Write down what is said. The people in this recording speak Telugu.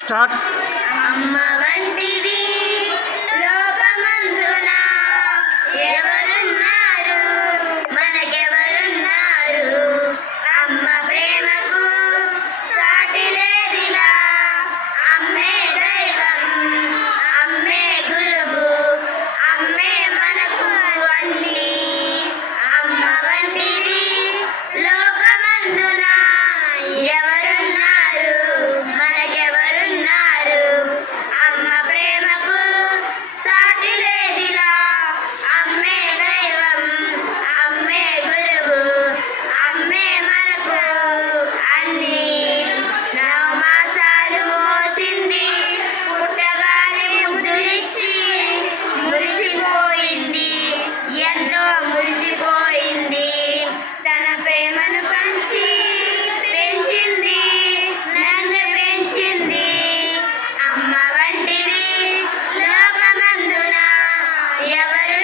స్టార్ట్. అమ్మ వంటిది లోకమందున ఎవరున్నారు, మనకెవరున్నారు? అమ్మ ప్రేమకు సాటి లేదిలా. అమ్మే దైవం, అమ్మే గురువు, అమ్మే మనకు అన్నీ. అమ్మ వంటిది లోకమందున ఎవరున్నారు, మనకెవరున్నారు? అమ్మ ప్రేమకు సాటి లేదిలా. అమ్మే దైవం, అమ్మే గురువు, అమ్మే మనకు అన్నీ. నవమాసాలు మోసింది, పుట్టగానే ముద్దులిచ్చి మురిసిపోయింది, ఎంతో మురిసిపోయింది. తన ప్రేమను పంచి పెంచింది, నన్ను పెంచింది. అమ్మ వంటిది లోకమందున ఎవరు